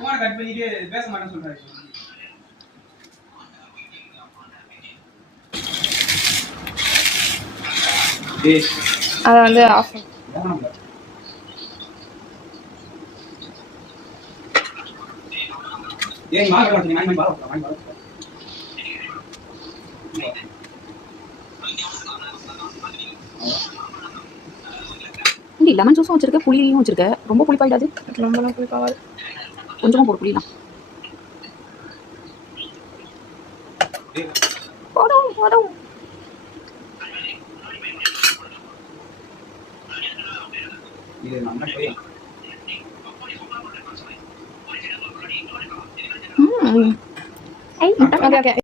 போன கட் பண்ணிட்டு பேச மாட்டேன்னு சொல்றாரு. அதை வந்து ஆஃப் லெமன் ஜூஸும் வச்சிருக்க, புளியும் வச்சிருக்க. ரொம்ப புளிப்பாயிடாது? ரொம்பலாம் புளிப்பாகாது, கொஞ்சமாக போடு புளிலாம். போடும் போடும். Okay okay.